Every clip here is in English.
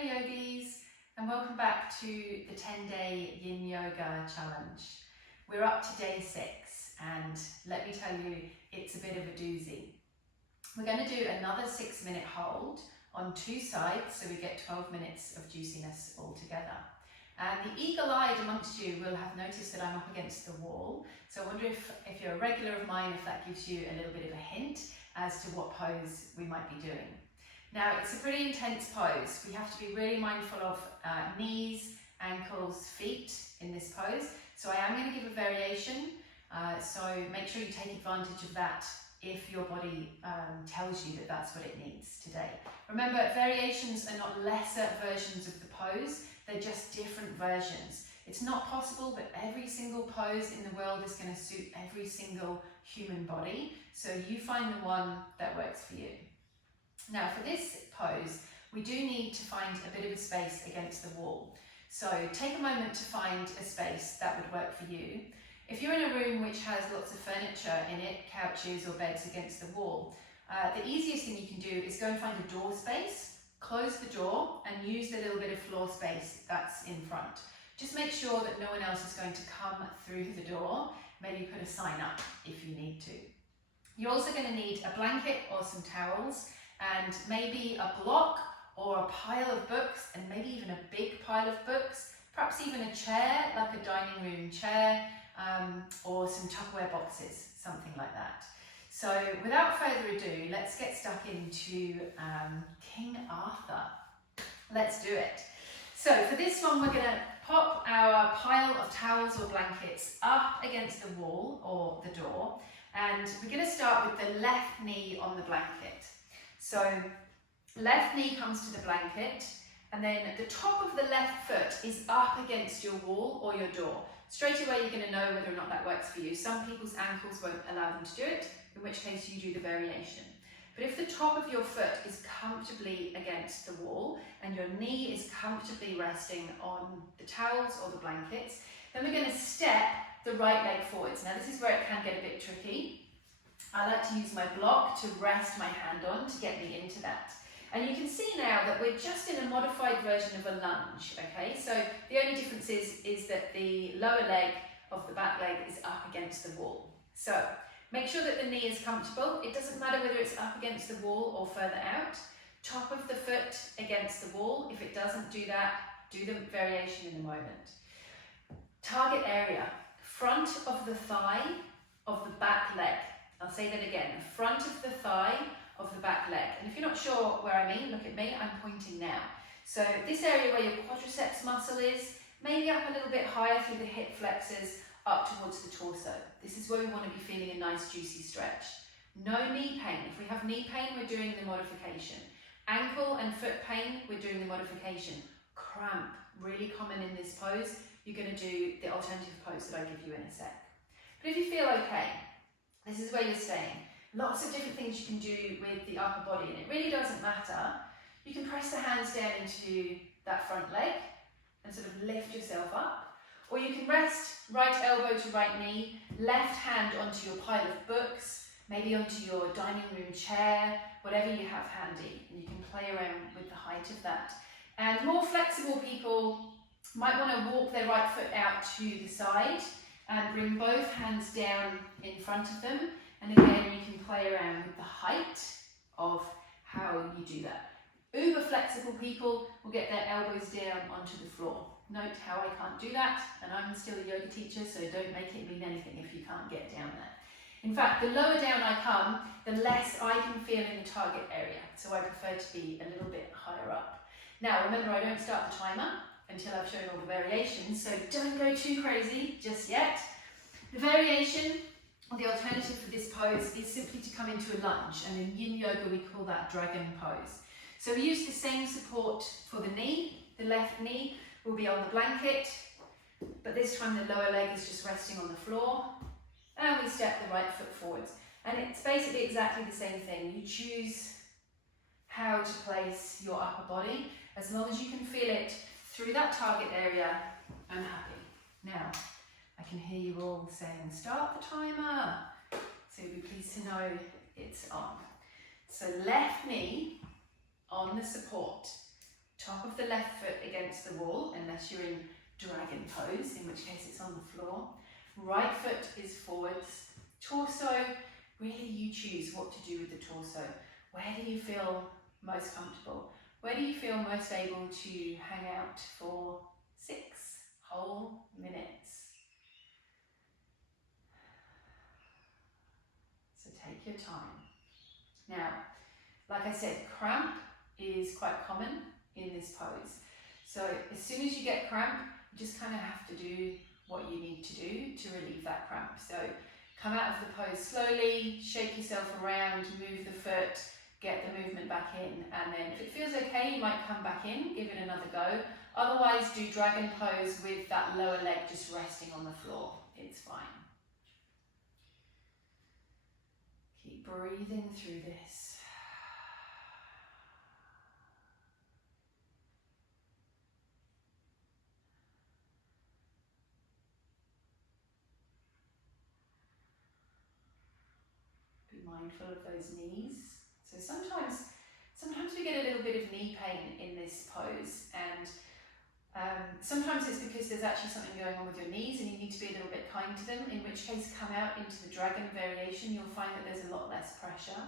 Hello yogis, and welcome back to the 10-day yin yoga challenge. We're up to day 6 and let me tell you, it's a bit of a doozy. We're going to do another 6-minute hold on 2 sides so we get 12 minutes of juiciness all together. And the eagle-eyed amongst you will have noticed that I'm up against the wall, so I wonder if you're a regular of mine, if that gives you a little bit of a hint as to what pose we might be doing. Now, it's a pretty intense pose. We have to be really mindful of knees, ankles, feet in this pose. So I am going to give a variation. So make sure you take advantage of that if your body tells you that that's what it needs today. Remember, variations are not lesser versions of the pose. They're just different versions. It's not possible that every single pose in the world is going to suit every single human body. So you find the one that works for you. Now for this pose, we do need to find a bit of a space against the wall. So take a moment to find a space that would work for you. If you're in a room which has lots of furniture in it, couches or beds against the wall, the easiest thing you can do is go and find a door space, close the door and use the little bit of floor space that's in front. Just make sure that no one else is going to come through the door. Maybe put a sign up if you need to. You're also going to need a blanket or some towels, and maybe a block or a pile of books, and maybe even a big pile of books, perhaps even a chair, like a dining room chair, or some Tupperware boxes, something like that. So without further ado, let's get stuck into King Arthur. Let's do it. So for this one, we're going to pop our pile of towels or blankets up against the wall or the door, and we're going to start with the left knee on the blanket. So left knee comes to the blanket, and then the top of the left foot is up against your wall or your door. Straight away you're going to know whether or not that works for you. Some people's ankles won't allow them to do it, in which case you do the variation. But if the top of your foot is comfortably against the wall and your knee is comfortably resting on the towels or the blankets, then we're going to step the right leg forwards. Now this is where it can get a bit tricky. I like to use my block to rest my hand on to get me into that. And you can see now that we're just in a modified version of a lunge, okay? So the only difference is that the lower leg of the back leg is up against the wall. So make sure that the knee is comfortable. It doesn't matter whether it's up against the wall or further out. Top of the foot against the wall. If it doesn't do that, do the variation in a moment. Target area, front of the thigh of the back leg. I'll say that again, the front of the thigh of the back leg. And if you're not sure where I mean, look at me, I'm pointing now. So this area where your quadriceps muscle is, maybe up a little bit higher through the hip flexors, up towards the torso. This is where we want to be feeling a nice juicy stretch. No knee pain. If we have knee pain, we're doing the modification. Ankle and foot pain, we're doing the modification. Cramp, really common in this pose. You're going to do the alternative pose that I give you in a sec. But if you feel okay, this is where you're staying. Lots of different things you can do with the upper body, and it really doesn't matter. You can press the hands down into that front leg and sort of lift yourself up. Or you can rest right elbow to right knee, left hand onto your pile of books, maybe onto your dining room chair, whatever you have handy. And you can play around with the height of that. And more flexible people might want to walk their right foot out to the side and bring both hands down in front of them. And again, you can play around with the height of how you do that. Uber flexible people will get their elbows down onto the floor. Note how I can't do that, and I'm still a yoga teacher, so don't make it mean anything if you can't get down there. In fact, the lower down I come, the less I can feel in the target area. So I prefer to be a little bit higher up. Now, remember, I don't start the timer until I've shown all the variations, so don't go too crazy just yet. The variation, or the alternative for this pose, is simply to come into a lunge, and in yin yoga we call that dragon pose. So we use the same support for the knee. The left knee will be on the blanket, but this time the lower leg is just resting on the floor, and we step the right foot forwards. And it's basically exactly the same thing. You choose how to place your upper body. As long as you can feel it through that target area, I'm happy. Now, I can hear you all saying, start the timer. So you'll be pleased to know it's on. So left knee on the support, Top of the left foot against the wall, unless you're in dragon pose, in which case it's on the floor. Right foot is forwards. Torso, really you choose what to do with the torso. Where do you feel most comfortable? Where do you feel most able to hang out for 6 whole minutes? So take your time. Now, like I said, cramp is quite common in this pose. So as soon as you get cramp, you just kind of have to do what you need to do to relieve that cramp. So come out of the pose slowly, shake yourself around, move the foot, get the movement back in, and then if it feels okay, you might come back in, give it another go. Otherwise, do dragon pose with that lower leg just resting on the floor. It's fine. Keep breathing through this. Be mindful of those knees. So sometimes we get a little bit of knee pain in this pose, and sometimes it's because there's actually something going on with your knees and you need to be a little bit kind to them, in which case come out into the dragon variation. You'll find that there's a lot less pressure.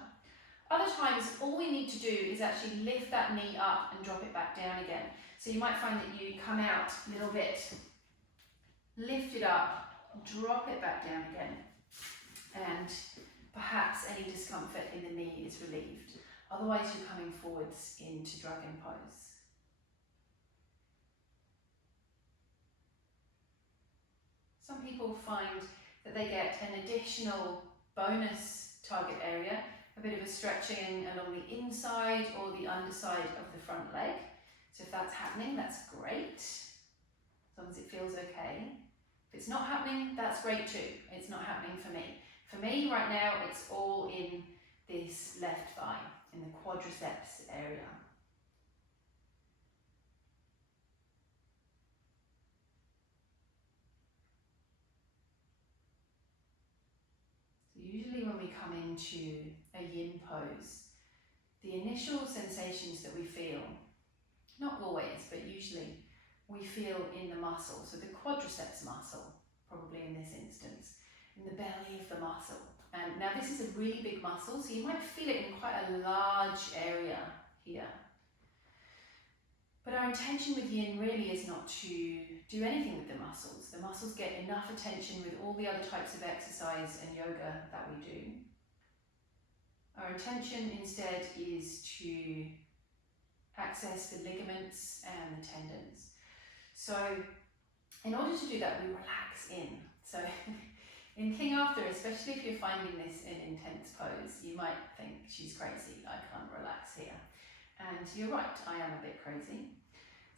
Other times, all we need to do is actually lift that knee up and drop it back down again. So you might find that you come out a little bit, lift it up, drop it back down again, and perhaps any discomfort in the knee is relieved. Otherwise, you're coming forwards into dragon pose. Some people find that they get an additional bonus target area, a bit of a stretching along the inside or the underside of the front leg. So if that's happening, that's great, as long as it feels okay. If it's not happening, that's great too. It's not happening for me. For me right now, it's all in this left thigh, in the quadriceps area. Usually when we come into a yin pose, the initial sensations that we feel, not always, but usually we feel in the muscle, so the quadriceps muscle, probably in this instance, in the belly of the muscle. And now this is a really big muscle, so you might feel it in quite a large area here. But our intention with yin really is not to do anything with the muscles. The muscles get enough attention with all the other types of exercise and yoga that we do. Our intention instead is to access the ligaments and the tendons. So in order to do that, we relax in. So in King Arthur, especially if you're finding this an intense pose, you might think, she's crazy, I can't relax here. And you're right, I am a bit crazy,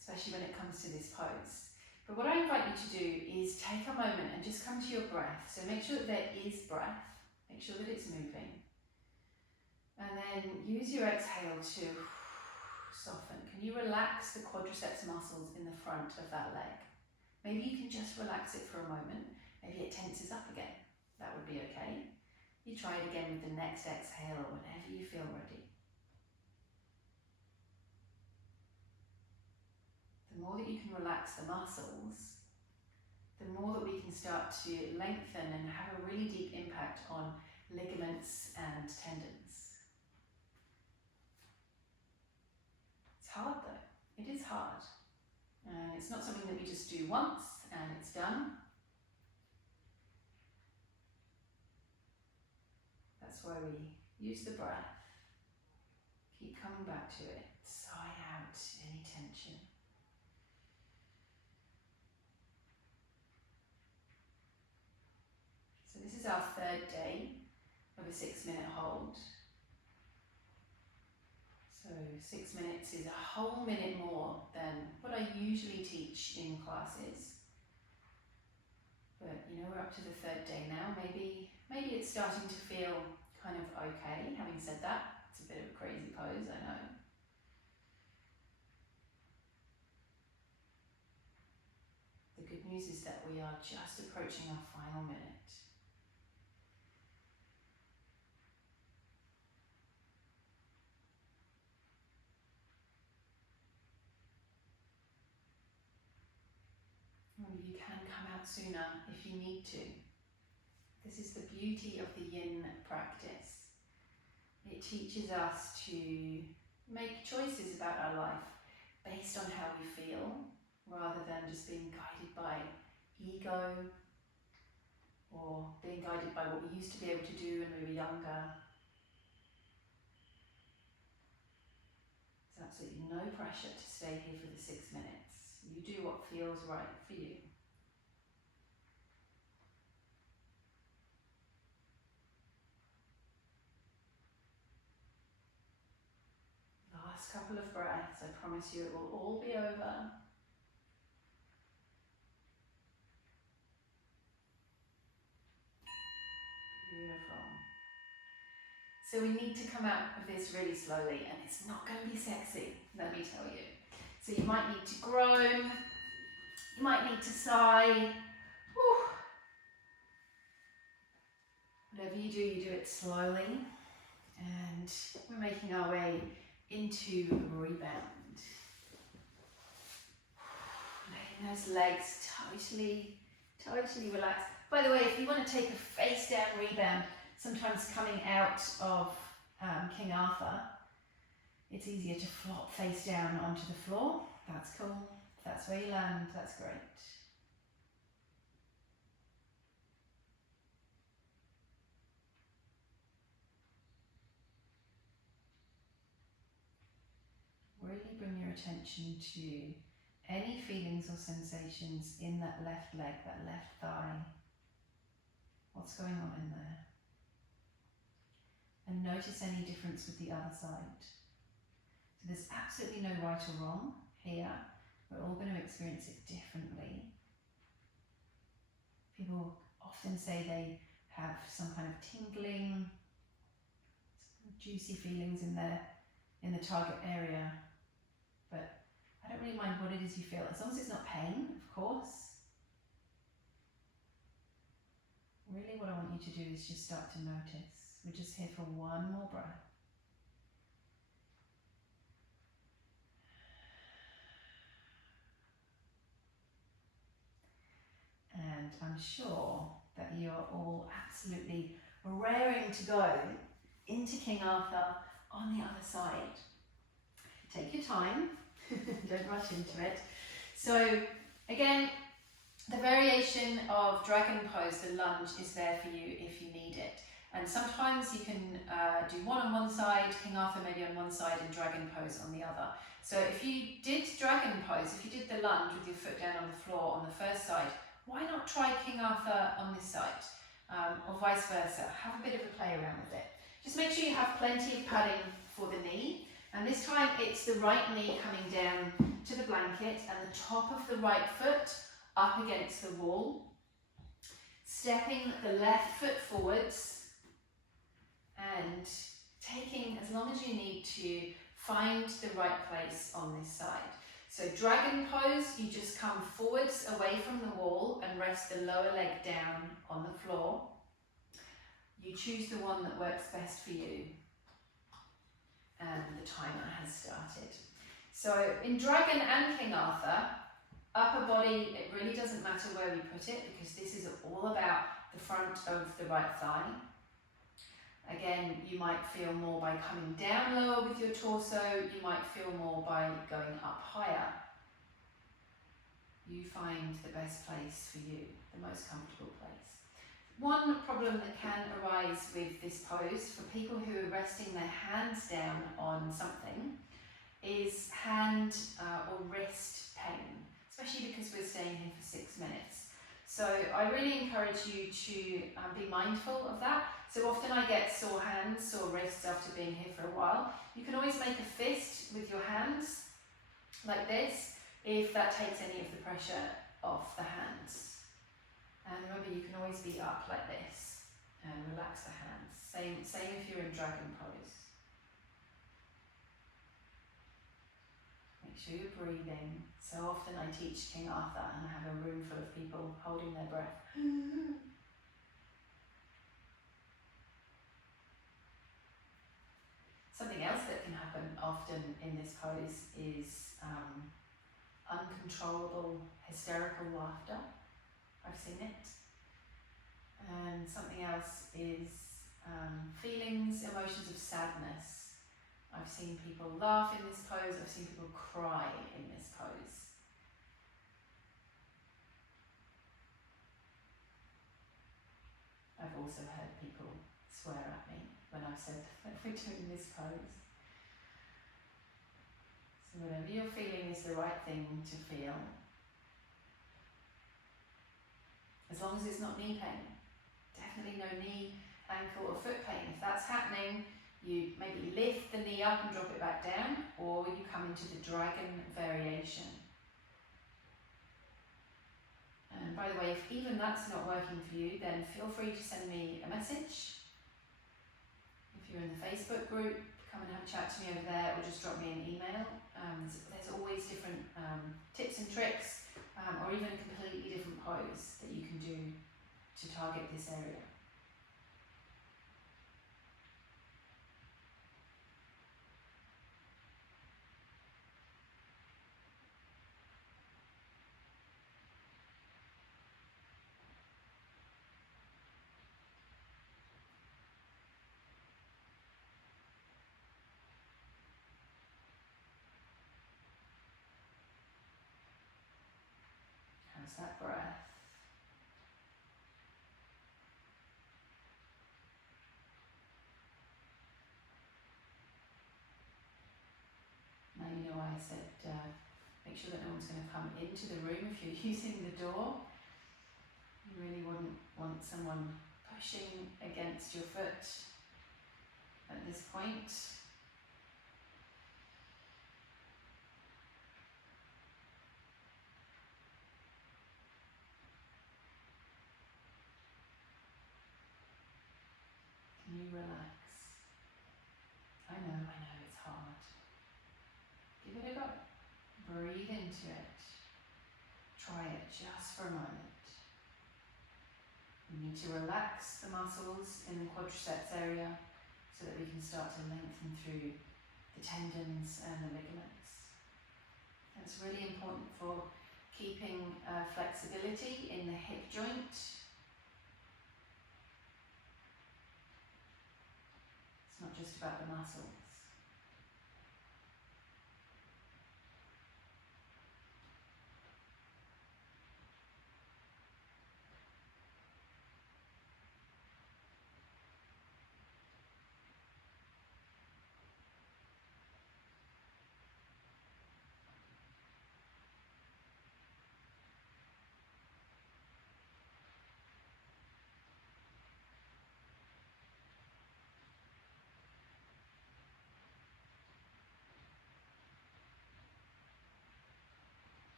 especially when it comes to this pose. But what I invite you to do is take a moment and just come to your breath. So make sure that there is breath, make sure that it's moving. And then use your exhale to soften. Can you relax the quadriceps muscles in the front of that leg? Maybe you can just relax it for a moment. Maybe it tenses up again. That would be okay. You try it again with the next exhale or whenever you feel ready. The more that you can relax the muscles, the more that we can start to lengthen and have a really deep impact on ligaments and tendons. It's hard though, it is hard. It's not something that we just do once and it's done. That's why we use the breath, keep coming back to it, sigh out any tension. So this is our third day of a 6-minute hold. So 6 minutes is a whole minute more than what I usually teach in classes. But you know, we're up to the third day now. Maybe it's starting to feel kind of okay. Having said that, it's a bit of a crazy pose, I know. The good news is that we are just approaching our final minute. out sooner if you need to. This is the beauty of the yin practice. It teaches us to make choices about our life based on how we feel, rather than just being guided by ego or being guided by what we used to be able to do when we were younger. There's absolutely no pressure to stay here for the 6 minutes. You do what feels right for you. Last couple of breaths, I promise you it will all be over. Beautiful. So we need to come out of this really slowly, and it's not going to be sexy, let me tell you. So you might need to groan, you might need to sigh. Whew. Whatever you do it slowly. And we're making our way into rebound. Letting those legs totally relaxed. By the way, if you want to take a face down rebound, sometimes coming out of King Arthur, it's easier to flop face down onto the floor. That's cool. If that's where you land, that's great. Really bring your attention to any feelings or sensations in that left leg, that left thigh. What's going on in there? And notice any difference with the other side. So there's absolutely no right or wrong here. We're all going to experience it differently. People often say they have some kind of tingling, juicy feelings in the target area. But I don't really mind what it is you feel, as long as it's not pain, of course. Really what I want you to do is just start to notice. We're just here for one more breath. And I'm sure that you are all absolutely raring to go into King Arthur on the other side. Take your time, don't rush into it. So again, the variation of dragon pose, the lunge, is there for you if you need it. And sometimes you can do one on one side, King Arthur maybe on one side, and dragon pose on the other. So if you did dragon pose, if you did the lunge with your foot down on the floor on the first side, why not try King Arthur on this side? Or vice versa. Have a bit of a play around with it. Just make sure you have plenty of padding for the knee. And this time it's the right knee coming down to the blanket and the top of the right foot up against the wall. Stepping the left foot forwards and taking as long as you need to find the right place on this side. So dragon pose, you just come forwards away from the wall and rest the lower leg down on the floor. You choose the one that works best for you. And the timer has started. So in Dragon and King Arthur, upper body, it really doesn't matter where we put it, because this is all about the front of the right thigh. Again, you might feel more by coming down lower with your torso, you might feel more by going up higher. You find the best place for you, the most comfortable place. One problem that can arise with this pose for people who are resting their hands down on something is hand or wrist pain, especially because we're staying here for 6 minutes. So I really encourage you to be mindful of that. So often I get sore hands, sore wrists after being here for a while. You can always make a fist with your hands like this if that takes any of the pressure off the hands. And remember, you can always be up like this and relax the hands. Same if you're in dragon pose. Make sure you're breathing. So often I teach King Arthur and I have a room full of people holding their breath. Something else that can happen often in this pose is uncontrollable hysterical laughter. I've seen it. And something else is feelings, emotions of sadness. I've seen people laugh in this pose, I've seen people cry in this pose. I've also heard people swear at me when I've said that we're doing this pose. So whatever you're feeling is the right thing to feel. As long as it's not knee pain. Definitely no knee, ankle or foot pain. If that's happening, you maybe lift the knee up and drop it back down, or you come into the dragon variation. And by the way, if even that's not working for you, then feel free to send me a message. If you're in the Facebook group, come and have a chat to me over there, or just drop me an email. There's always different tips and tricks, or even a completely different pose that you can do to target this area. How's that breath? Now you know why I said make sure that no one's going to come into the room if you're using the door. You really wouldn't want someone pushing against your foot at this point. Can you relax? I know it's hard. Give it a go. Breathe into it. Try it just for a moment. We need to relax the muscles in the quadriceps area so that we can start to lengthen through the tendons and the ligaments. That's really important for keeping flexibility in the hip joint. It's not just about the muscles.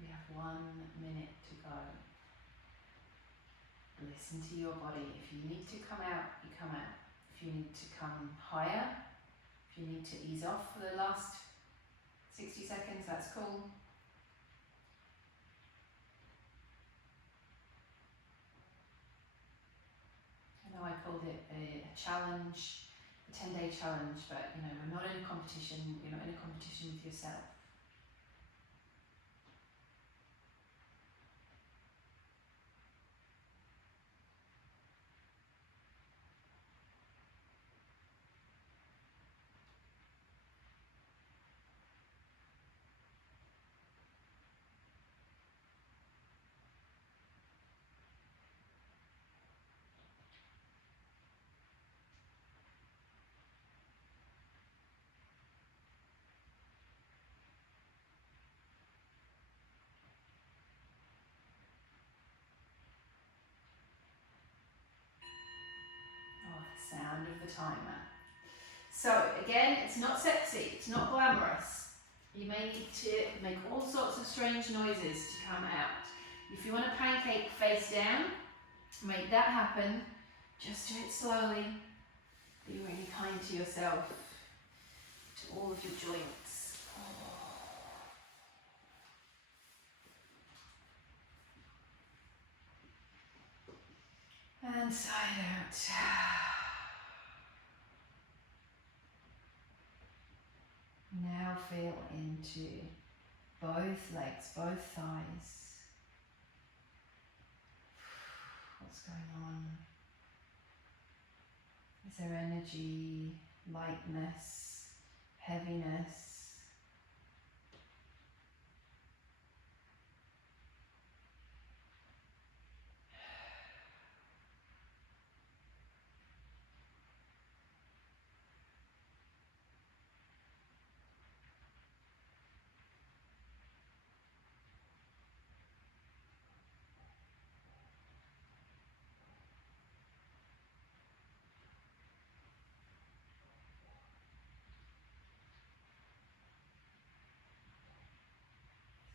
We have 1 minute to go. Listen to your body. If you need to come out, you come out. If you need to come higher, if you need to ease off for the last 60 seconds, that's cool. I know I called it a challenge, a 10-day challenge, but you know, we're not in a competition, you're not in a competition with yourself. Oh, the sound of the timer. So again, it's not sexy, it's not glamorous. You may need to make all sorts of strange noises to come out. If you want a pancake face down, make that happen. Just do it slowly. Be really kind to yourself, to all of your joints. And side out. Now feel into both legs, both thighs. What's going on? Is there energy, lightness, heaviness?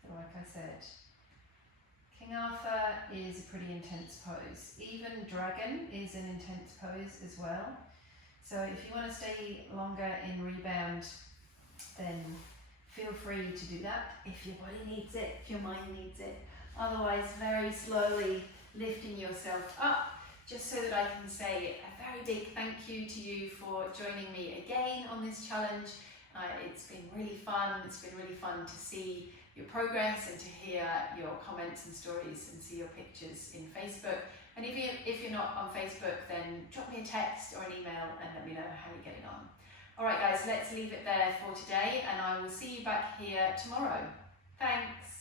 So like I said, King Arthur is a pretty intense pose. Even Dragon is an intense pose as well. So if you want to stay longer in rebound, then feel free to do that if your body needs it, if your mind needs it. Otherwise, very slowly lifting yourself up, just so that I can say a very big thank you to you for joining me again on this challenge. It's been really fun. It's been really fun to see your progress and to hear your comments and stories and see your pictures in Facebook. And if you're not on Facebook, then drop me a text or an email and let me know how you're getting on. All right, guys, let's leave it there for today, and I will see you back here tomorrow. Thanks.